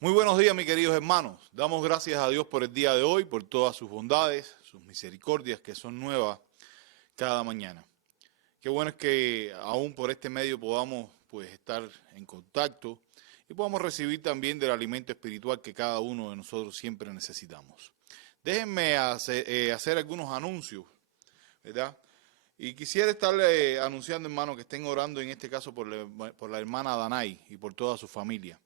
Muy buenos días, mis queridos hermanos. Damos gracias a Dios por el día de hoy, por todas sus bondades, sus misericordias que son nuevas cada mañana. Qué bueno es que aún por este medio podamos estar en contacto y podamos recibir también del alimento espiritual que cada uno de nosotros siempre necesitamos. Déjenme hacer algunos anuncios, ¿verdad? Y quisiera estarle anunciando, hermano, que estén orando en este caso por la hermana Danay y por toda su familia.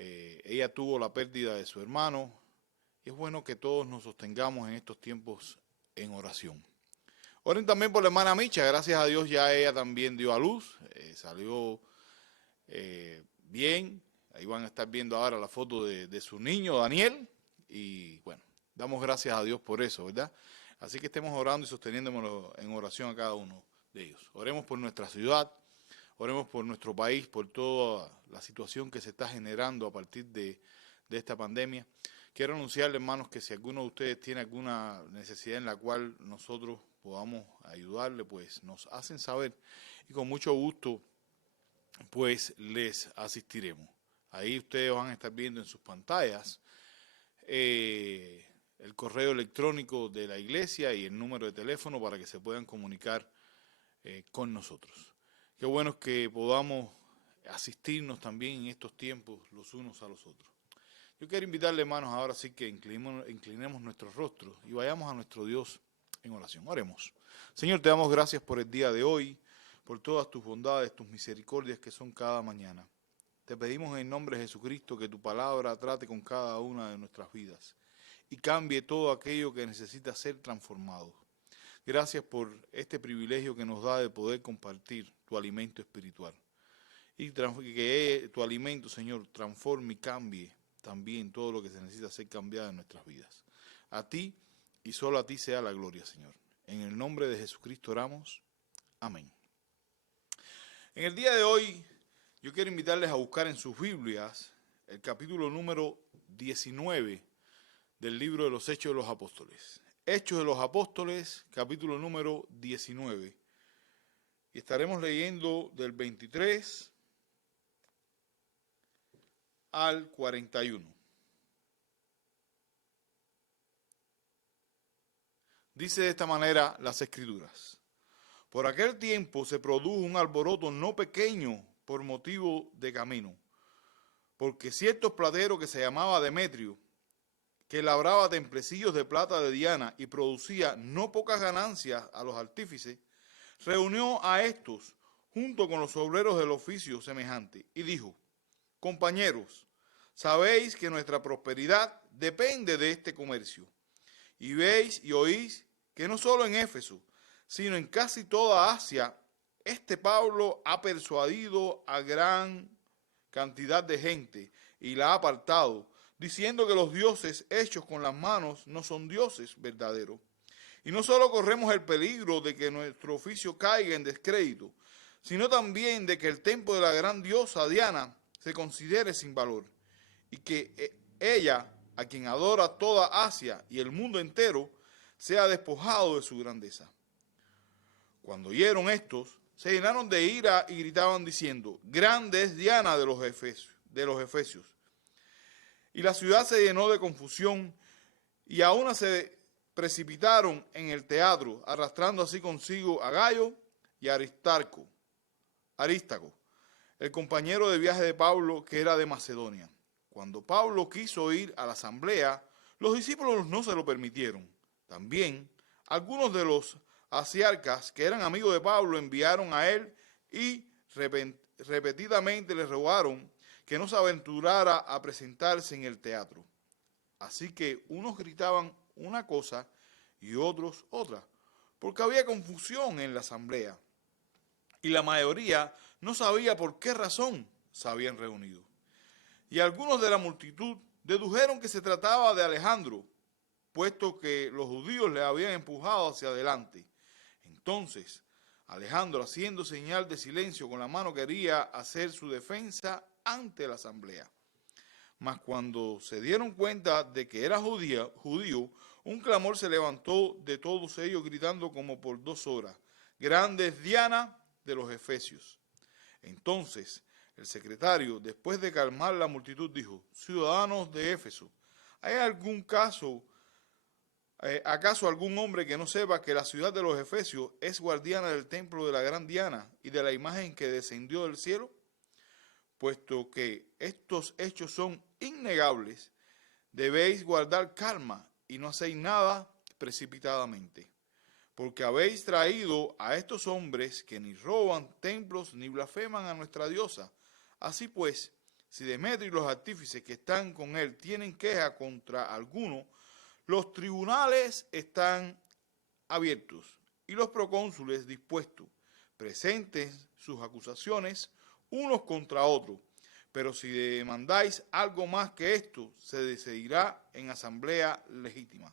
Ella tuvo la pérdida de su hermano y es bueno que todos nos sostengamos en estos tiempos en oración. Oren también por la hermana Micha, gracias a Dios ya ella también dio a luz, salió bien. Ahí van a estar viendo ahora la foto de su niño Daniel y bueno, damos gracias a Dios por eso, ¿verdad? Así que estemos orando y sosteniéndonos en oración a cada uno de ellos. Oremos por nuestra ciudad. Oremos por nuestro país, por toda la situación que se está generando a partir de esta pandemia. Quiero anunciarle, hermanos, que si alguno de ustedes tiene alguna necesidad en la cual nosotros podamos ayudarle, pues nos hacen saber y con mucho gusto pues les asistiremos. Ahí ustedes van a estar viendo en sus pantallas el correo electrónico de la iglesia y el número de teléfono para que se puedan comunicar con nosotros. Qué bueno es que podamos asistirnos también en estos tiempos los unos a los otros. Yo quiero invitarle, hermanos, ahora sí que inclinemos nuestros rostros y vayamos a nuestro Dios en oración. Oremos. Señor, te damos gracias por el día de hoy, por todas tus bondades, tus misericordias que son cada mañana. Te pedimos en el nombre de Jesucristo que tu palabra trate con cada una de nuestras vidas y cambie todo aquello que necesita ser transformado. Gracias por este privilegio que nos da de poder compartir tu alimento espiritual. Y que tu alimento, Señor, transforme y cambie también todo lo que se necesita ser cambiado en nuestras vidas. A ti y solo a ti sea la gloria, Señor. En el nombre de Jesucristo oramos. Amén. En el día de hoy, yo quiero invitarles a buscar en sus Biblias el capítulo número 19 del libro de los Hechos de los Apóstoles. Hechos de los Apóstoles, capítulo número 19. Y estaremos leyendo del 23 al 41. Dice de esta manera las Escrituras. Por aquel tiempo se produjo un alboroto no pequeño por motivo de camino, porque ciertos plateros que se llamaba Demetrio, que labraba templecillos de plata de Diana y producía no pocas ganancias a los artífices, reunió a estos junto con los obreros del oficio semejante y dijo: compañeros, sabéis que nuestra prosperidad depende de este comercio, y veis y oís que no solo en Éfeso, sino en casi toda Asia, este Pablo ha persuadido a gran cantidad de gente y la ha apartado, diciendo que los dioses hechos con las manos no son dioses verdaderos. Y no solo corremos el peligro de que nuestro oficio caiga en descrédito, sino también de que el templo de la gran diosa Diana se considere sin valor, y que ella, a quien adora toda Asia y el mundo entero, sea despojado de su grandeza. Cuando oyeron estos, se llenaron de ira y gritaban diciendo: grande es Diana de los Efesios. Y la ciudad se llenó de confusión, y a una se precipitaron en el teatro, arrastrando así consigo a Gayo y a Aristarco, el compañero de viaje de Pablo, que era de Macedonia. Cuando Pablo quiso ir a la asamblea, los discípulos no se lo permitieron. También algunos de los asiarcas, que eran amigos de Pablo, enviaron a él y repetidamente le rogaron que no se aventurara a presentarse en el teatro. Así que unos gritaban una cosa y otros otra, porque había confusión en la asamblea, y la mayoría no sabía por qué razón se habían reunido. Y algunos de la multitud dedujeron que se trataba de Alejandro, puesto que los judíos le habían empujado hacia adelante. Entonces, Alejandro, haciendo señal de silencio con la mano, quería hacer su defensa ante la asamblea. Mas cuando se dieron cuenta de que era judío, un clamor se levantó de todos ellos, gritando como por 2 horas: grande es Diana de los Efesios. Entonces el secretario, después de calmar la multitud, dijo: ciudadanos de Éfeso, ¿hay acaso algún hombre que no sepa que la ciudad de los Efesios es guardiana del templo de la gran Diana y de la imagen que descendió del cielo? Puesto que estos hechos son innegables, debéis guardar calma y no hacéis nada precipitadamente, porque habéis traído a estos hombres que ni roban templos ni blasfeman a nuestra diosa. Así pues, si Demetrio y los artífices que están con él tienen queja contra alguno, los tribunales están abiertos y los procónsules dispuestos. Presenten sus acusaciones unos contra otros. Pero si demandáis algo más que esto, se decidirá en asamblea legítima.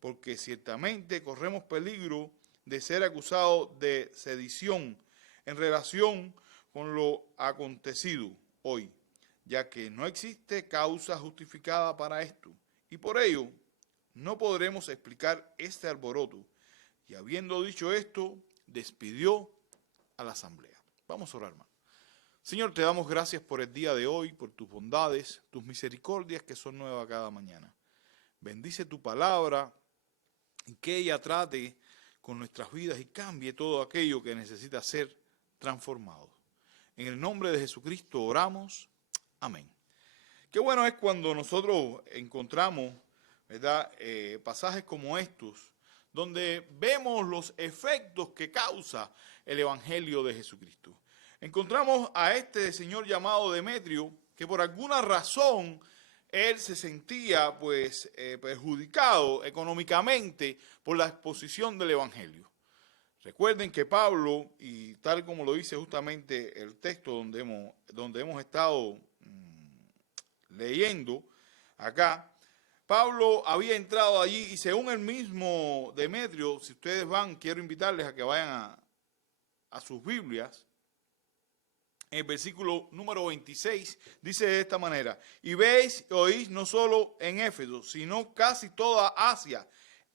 Porque ciertamente corremos peligro de ser acusados de sedición en relación con lo acontecido hoy, ya que no existe causa justificada para esto. Y por ello, no podremos explicar este alboroto. Y habiendo dicho esto, despidió a la asamblea. Vamos a orar, hermano. Señor, te damos gracias por el día de hoy, por tus bondades, tus misericordias que son nuevas cada mañana. Bendice tu palabra y que ella trate con nuestras vidas y cambie todo aquello que necesita ser transformado. En el nombre de Jesucristo oramos. Amén. Qué bueno es cuando nosotros encontramos, ¿verdad?, pasajes como estos, donde vemos los efectos que causa el Evangelio de Jesucristo. Encontramos a este señor llamado Demetrio, que por alguna razón él se sentía perjudicado económicamente por la exposición del Evangelio. Recuerden que Pablo, y tal como lo dice justamente el texto donde hemos estado leyendo acá, Pablo había entrado allí y según el mismo Demetrio, si ustedes van, quiero invitarles a que vayan a sus Biblias. En el versículo número 26 dice de esta manera: y veis y oís no solo en Éfeso, sino casi toda Asia.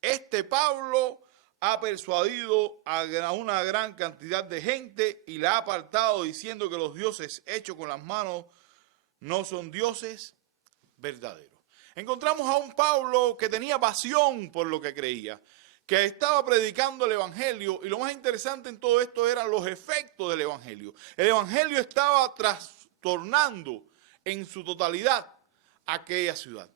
Este Pablo ha persuadido a una gran cantidad de gente y la ha apartado diciendo que los dioses hechos con las manos no son dioses verdaderos. Encontramos a un Pablo que tenía pasión por lo que creía, que estaba predicando el Evangelio, y lo más interesante en todo esto eran los efectos del Evangelio. El Evangelio estaba trastornando en su totalidad aquella ciudad.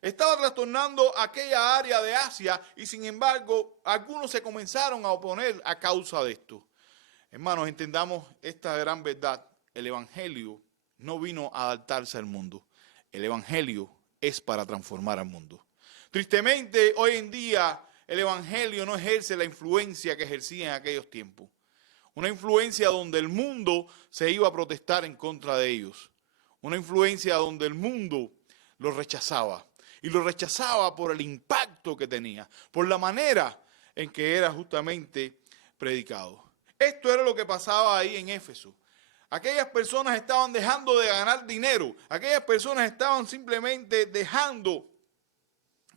Estaba trastornando aquella área de Asia y sin embargo algunos se comenzaron a oponer a causa de esto. Hermanos, entendamos esta gran verdad. El Evangelio no vino a adaptarse al mundo. El Evangelio es para transformar al mundo. Tristemente, hoy en día el Evangelio no ejerce la influencia que ejercía en aquellos tiempos. Una influencia donde el mundo se iba a protestar en contra de ellos. Una influencia donde el mundo lo rechazaba. Y lo rechazaba por el impacto que tenía, por la manera en que era justamente predicado. Esto era lo que pasaba ahí en Éfeso. Aquellas personas estaban dejando de ganar dinero. Aquellas personas estaban simplemente dejando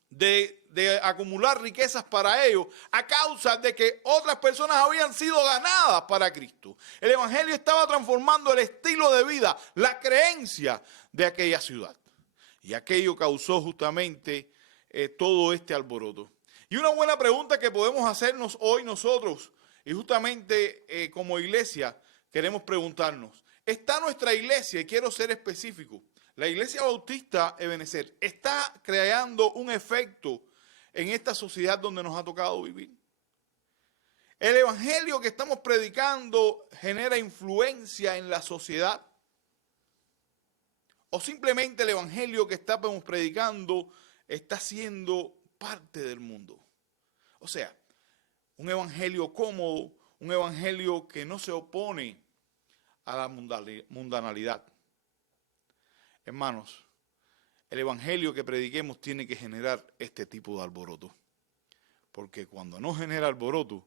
de acumular riquezas para ellos a causa de que otras personas habían sido ganadas para Cristo. El Evangelio estaba transformando el estilo de vida, la creencia de aquella ciudad. Y aquello causó justamente todo este alboroto. Y una buena pregunta que podemos hacernos hoy nosotros, y justamente como iglesia queremos preguntarnos: ¿está nuestra iglesia, y quiero ser específico, la Iglesia Bautista Ebenezer, está creando un efecto en esta sociedad donde nos ha tocado vivir? ¿El evangelio que estamos predicando genera influencia en la sociedad? ¿O simplemente el evangelio que estamos predicando está siendo parte del mundo? O sea, un evangelio cómodo, un evangelio que no se opone a la mundanalidad. Hermanos, el evangelio que prediquemos tiene que generar este tipo de alboroto. Porque cuando no genera alboroto,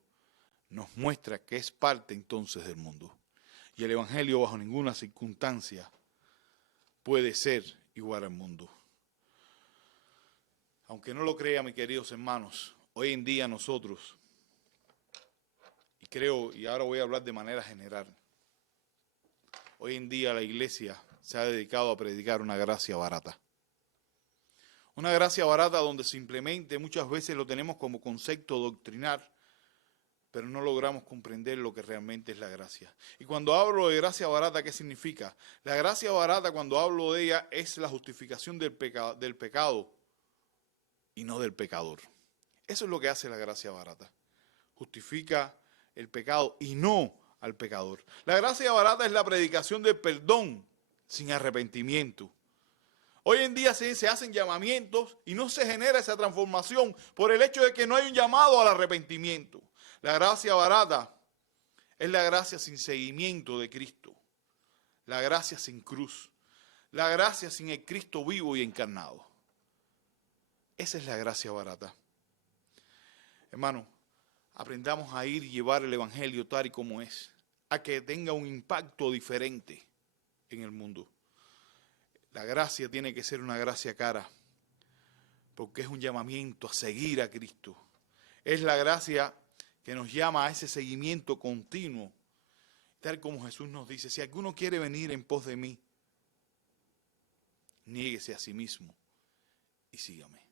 nos muestra que es parte entonces del mundo. Y el evangelio bajo ninguna circunstancia puede ser igual al mundo. Aunque no lo crea, mis queridos hermanos, hoy en día nosotros, y creo, y ahora voy a hablar de manera general, Hoy en día la iglesia se ha dedicado a predicar una gracia barata. Una gracia barata donde simplemente muchas veces lo tenemos como concepto doctrinal, pero no logramos comprender lo que realmente es la gracia. Y cuando hablo de gracia barata, ¿qué significa? La gracia barata, cuando hablo de ella, es la justificación del pecado y no del pecador. Eso es lo que hace la gracia barata. Justifica el pecado y no al pecador. La gracia barata es la predicación del perdón sin arrepentimiento. Hoy en día se hacen llamamientos y no se genera esa transformación por el hecho de que no hay un llamado al arrepentimiento. La gracia barata es la gracia sin seguimiento de Cristo, la gracia sin cruz, la gracia sin el Cristo vivo y encarnado. Esa es la gracia barata. Hermano, aprendamos a ir y llevar el evangelio tal y como es, a que tenga un impacto diferente en el mundo. La gracia tiene que ser una gracia cara, porque es un llamamiento a seguir a Cristo. Es la gracia que nos llama a ese seguimiento continuo, tal como Jesús nos dice: si alguno quiere venir en pos de mí, niéguese a sí mismo y sígame.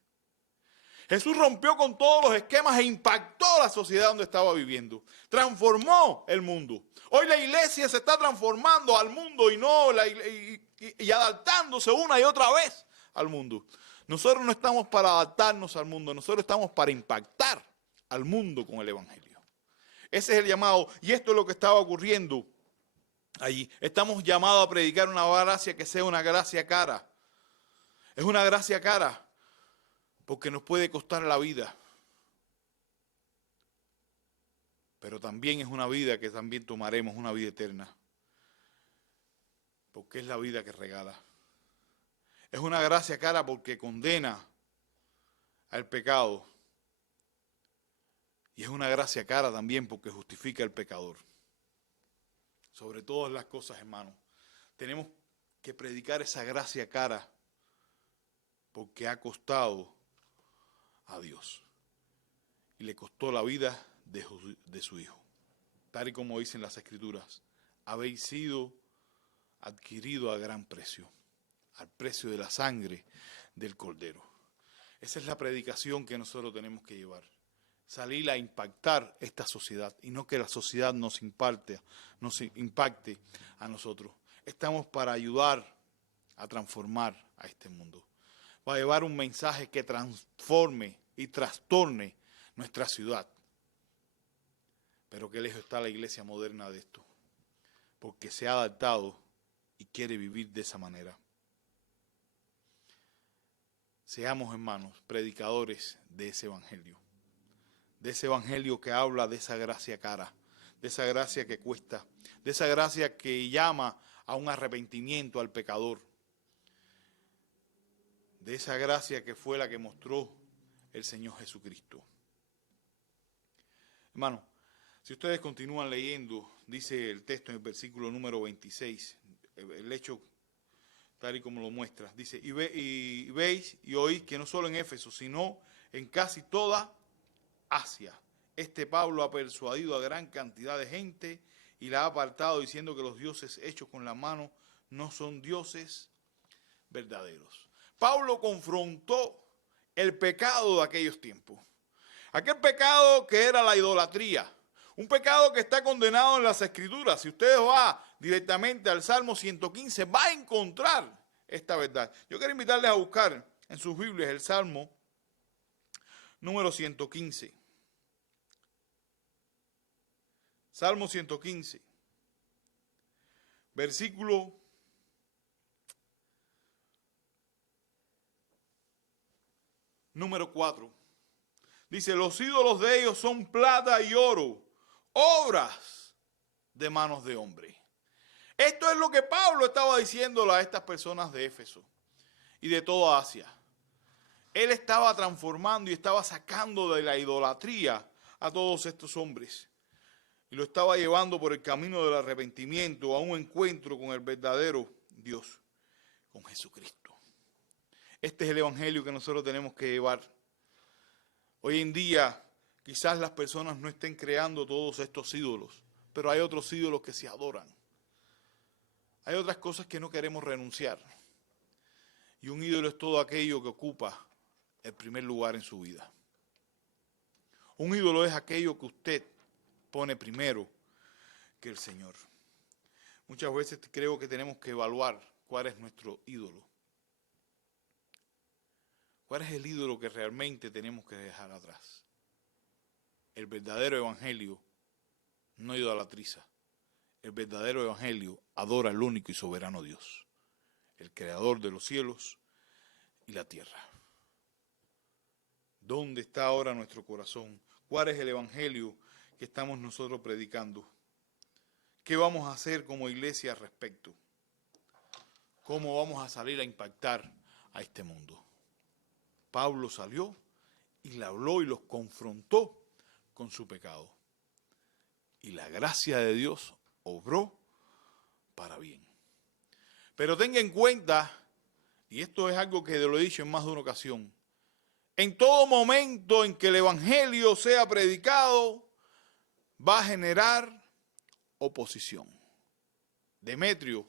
Jesús rompió con todos los esquemas e impactó la sociedad donde estaba viviendo. Transformó el mundo. Hoy la iglesia se está transformando al mundo y adaptándose una y otra vez al mundo. Nosotros no estamos para adaptarnos al mundo, nosotros estamos para impactar al mundo con el evangelio. Ese es el llamado, y esto es lo que estaba ocurriendo allí. Estamos llamados a predicar una gracia que sea una gracia cara. Es una gracia cara porque nos puede costar la vida, pero también es una vida que también tomaremos, una vida eterna, porque es la vida que regala. Es una gracia cara porque condena al pecado, y es una gracia cara también porque justifica al pecador. Sobre todas las cosas, hermanos, tenemos que predicar esa gracia cara porque ha costado a Dios y le costó la vida de su Hijo. Tal y como dicen las Escrituras: habéis sido adquirido a gran precio, al precio de la sangre del Cordero. Esa es la predicación que nosotros tenemos que llevar. Salir a impactar esta sociedad y no que la sociedad nos impacte a nosotros. Estamos para ayudar a transformar a este mundo. Va a llevar un mensaje que transforme y trastorne nuestra ciudad. Pero qué lejos está la iglesia moderna de esto, porque se ha adaptado y quiere vivir de esa manera. Seamos, hermanos, predicadores de ese evangelio que habla de esa gracia cara, de esa gracia que cuesta, de esa gracia que llama a un arrepentimiento al pecador, de esa gracia que fue la que mostró el Señor Jesucristo. Hermano, si ustedes continúan leyendo, dice el texto en el versículo número 26, el hecho tal y como lo muestra, dice: y veis y oís que no solo en Éfeso, sino en casi toda Asia, este Pablo ha persuadido a gran cantidad de gente y la ha apartado, diciendo que los dioses hechos con la mano no son dioses verdaderos. Pablo confrontó el pecado de aquellos tiempos. Aquel pecado que era la idolatría. Un pecado que está condenado en las Escrituras. Si usted va directamente al Salmo 115, va a encontrar esta verdad. Yo quiero invitarles a buscar en sus Biblias el Salmo número 115. Salmo 115. Versículo número 4. Dice: los ídolos de ellos son plata y oro, obras de manos de hombre. Esto es lo que Pablo estaba diciéndole a estas personas de Éfeso y de toda Asia. Él estaba transformando y estaba sacando de la idolatría a todos estos hombres y lo estaba llevando por el camino del arrepentimiento a un encuentro con el verdadero Dios, con Jesucristo. Este es el evangelio que nosotros tenemos que llevar. Hoy en día quizás las personas no estén creando todos estos ídolos, pero hay otros ídolos que se adoran. Hay otras cosas que no queremos renunciar. Y un ídolo es todo aquello que ocupa el primer lugar en su vida. Un ídolo es aquello que usted pone primero que el Señor. Muchas veces creo que tenemos que evaluar cuál es nuestro ídolo. ¿Cuál es el ídolo que realmente tenemos que dejar atrás? El verdadero evangelio no idolatriza. El verdadero evangelio adora al único y soberano Dios, el creador de los cielos y la tierra. ¿Dónde está ahora nuestro corazón? ¿Cuál es el evangelio que estamos nosotros predicando? ¿Qué vamos a hacer como iglesia al respecto? ¿Cómo vamos a salir a impactar a este mundo? Pablo salió y le habló y los confrontó con su pecado. Y la gracia de Dios obró para bien. Pero tenga en cuenta, y esto es algo que lo he dicho en más de una ocasión, en todo momento en que el evangelio sea predicado, va a generar oposición. Demetrio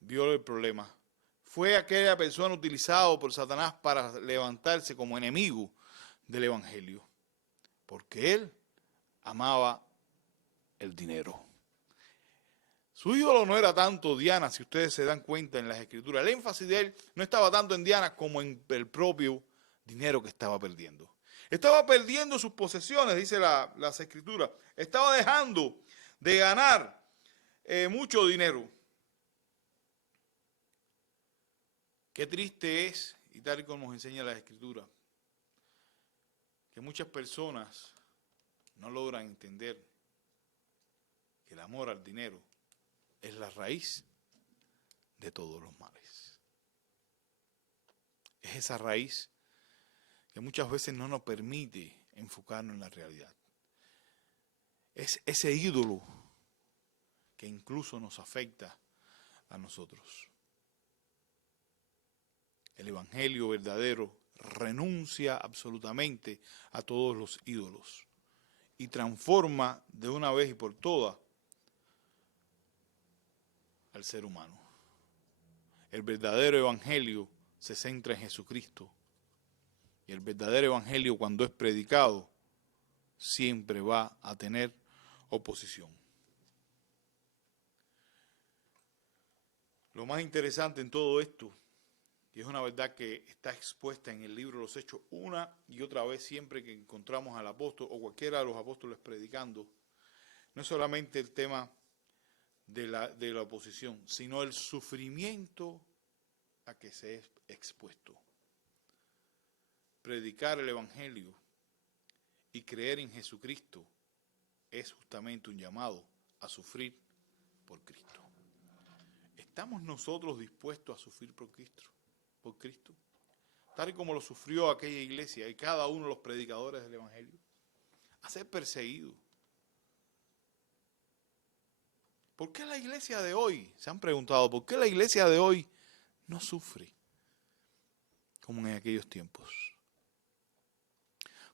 vio el problema. Fue aquella persona utilizada por Satanás para levantarse como enemigo del evangelio, porque él amaba el dinero. Su ídolo no era tanto Diana, si ustedes se dan cuenta en las escrituras. El énfasis de él no estaba tanto en Diana como en el propio dinero que estaba perdiendo. Estaba perdiendo sus posesiones, dice las escrituras. Estaba dejando de ganar mucho dinero. Qué triste es, y tal y como nos enseña la escritura, que muchas personas no logran entender que el amor al dinero es la raíz de todos los males. Es esa raíz que muchas veces no nos permite enfocarnos en la realidad. Es ese ídolo que incluso nos afecta a nosotros. El evangelio verdadero renuncia absolutamente a todos los ídolos y transforma de una vez y por todas al ser humano. El verdadero evangelio se centra en Jesucristo. Y el verdadero evangelio, cuando es predicado, siempre va a tener oposición. Lo más interesante en todo esto, y es una verdad que está expuesta en el libro de los Hechos una y otra vez siempre que encontramos al apóstol o cualquiera de los apóstoles predicando, no es solamente el tema de la oposición, sino el sufrimiento a que se es expuesto. Predicar el evangelio y creer en Jesucristo es justamente un llamado a sufrir por Cristo. ¿Estamos nosotros dispuestos a sufrir por Cristo? Tal y como lo sufrió aquella iglesia y cada uno de los predicadores del evangelio. A ser perseguido. ¿Por qué la iglesia de hoy, se han preguntado, por qué la iglesia de hoy no sufre como en aquellos tiempos?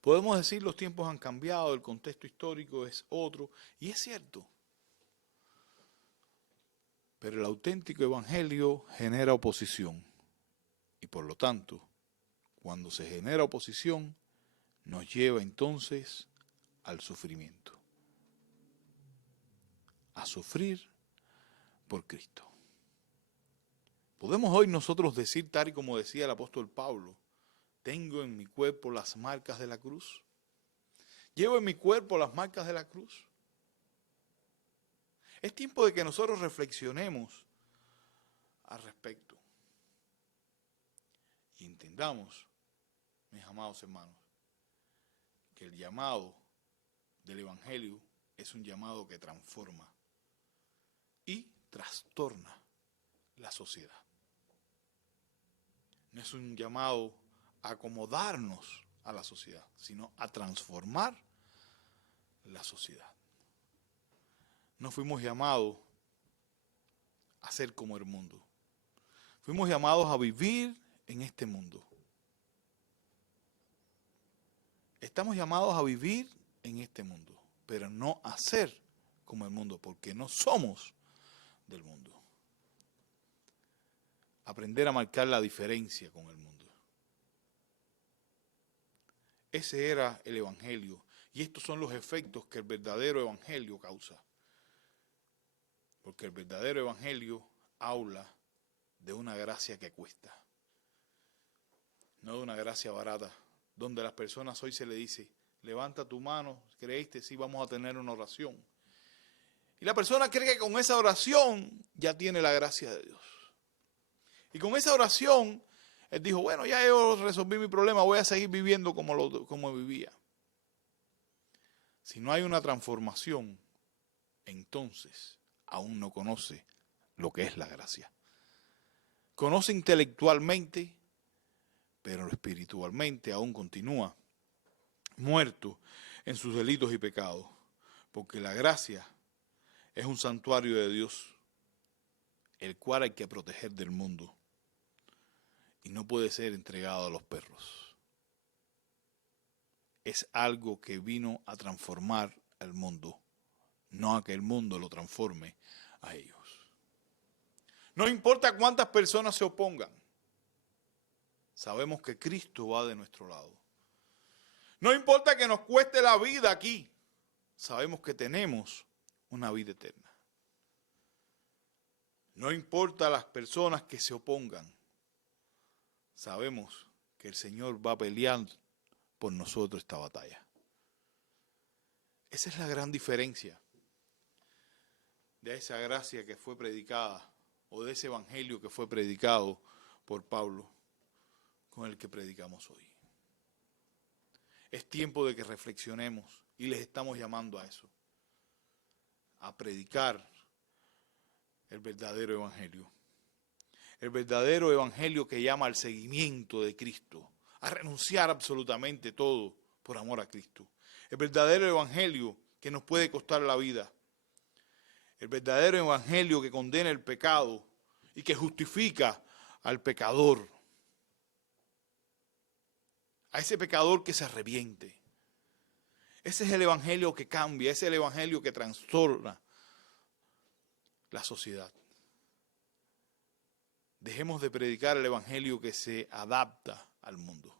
Podemos decir los tiempos han cambiado, el contexto histórico es otro, y es cierto. Pero el auténtico evangelio genera oposición. Y por lo tanto, cuando se genera oposición, nos lleva entonces al sufrimiento. A sufrir por Cristo. Podemos hoy nosotros decir, tal y como decía el apóstol Pablo, tengo en mi cuerpo las marcas de la cruz. Llevo en mi cuerpo las marcas de la cruz. Es tiempo de que nosotros reflexionemos al respecto. Y entendamos, mis amados hermanos, que el llamado del evangelio es un llamado que transforma y trastorna la sociedad. No es un llamado a acomodarnos a la sociedad, sino a transformar la sociedad. No fuimos llamados a ser como el mundo. Fuimos llamados a vivir en este mundo. Estamos llamados a vivir en este mundo, pero no a ser como el mundo, porque no somos del mundo. aprender a marcar la diferencia con el mundo. Ese era el evangelio. Y estos son los efectos que el verdadero evangelio causa. Porque el verdadero evangelio habla de una gracia que cuesta. No de una gracia barata. Donde a las personas hoy se le dice, levanta tu mano, creíste, sí, vamos a tener una oración. Y la persona cree que con esa oración ya tiene la gracia de Dios. Y con esa oración, él dijo, bueno, ya yo resolví mi problema, voy a seguir viviendo como vivía. Si no hay una transformación, entonces aún no conoce lo que es la gracia. Conoce intelectualmente, pero espiritualmente aún continúa muerto en sus delitos y pecados. Porque la gracia es un santuario de Dios, el cual hay que proteger del mundo. Y no puede ser entregado a los perros. Es algo que vino a transformar al mundo, no a que el mundo lo transforme a ellos. No importa cuántas personas se opongan, sabemos que Cristo va de nuestro lado. No importa que nos cueste la vida aquí, sabemos que tenemos una vida eterna. No importa las personas que se opongan, sabemos que el Señor va a pelear por nosotros esta batalla. Esa es la gran diferencia de esa gracia que fue predicada, o de ese evangelio que fue predicado por Pablo, con el que predicamos hoy. Es tiempo de que reflexionemos y les estamos llamando a eso, a predicar el verdadero evangelio. El verdadero evangelio que llama al seguimiento de Cristo, a renunciar absolutamente todo por amor a Cristo. El verdadero evangelio que nos puede costar la vida. El verdadero evangelio que condena el pecado y que justifica al pecador. A ese pecador que se arrepiente. Ese es el evangelio que cambia, ese es el evangelio que trastorna la sociedad. Dejemos de predicar el evangelio que se adapta al mundo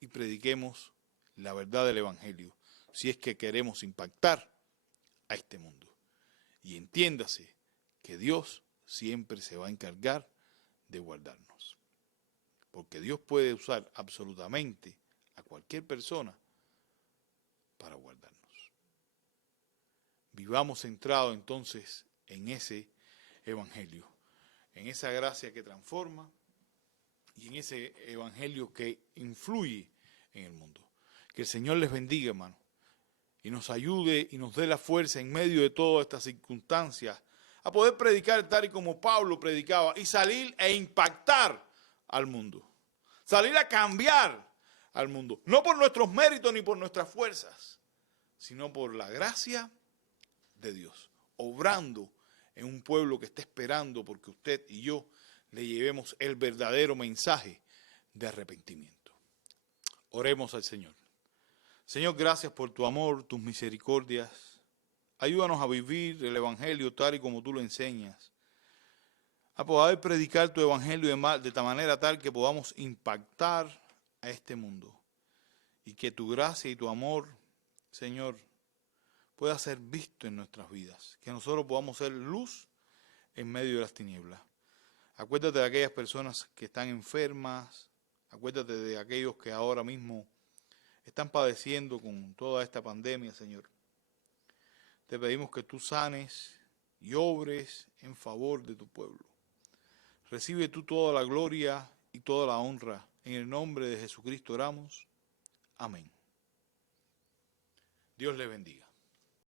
y prediquemos la verdad del evangelio si es que queremos impactar a este mundo. Y entiéndase que Dios siempre se va a encargar de guardarnos. Porque Dios puede usar absolutamente a cualquier persona para guardarnos. Vivamos centrados entonces en ese evangelio, en esa gracia que transforma y en ese evangelio que influye en el mundo. Que el Señor les bendiga, hermano, y nos ayude y nos dé la fuerza en medio de todas estas circunstancias a poder predicar tal y como Pablo predicaba y salir e impactar al mundo. Salir a cambiar al mundo. No por nuestros méritos ni por nuestras fuerzas, sino por la gracia de Dios. Obrando en un pueblo que está esperando porque usted y yo le llevemos el verdadero mensaje de arrepentimiento. Oremos al Señor. Señor, gracias por tu amor, tus misericordias. Ayúdanos a vivir el evangelio tal y como tú lo enseñas. A poder predicar tu evangelio de tal manera tal que podamos impactar a este mundo. Y que tu gracia y tu amor, Señor, pueda ser visto en nuestras vidas. Que nosotros podamos ser luz en medio de las tinieblas. Acuérdate de aquellas personas que están enfermas. Acuérdate de aquellos que ahora mismo están padeciendo con toda esta pandemia, Señor. Te pedimos que tú sanes y obres en favor de tu pueblo. Recibe tú toda la gloria y toda la honra. En el nombre de Jesucristo oramos. Amén. Dios les bendiga.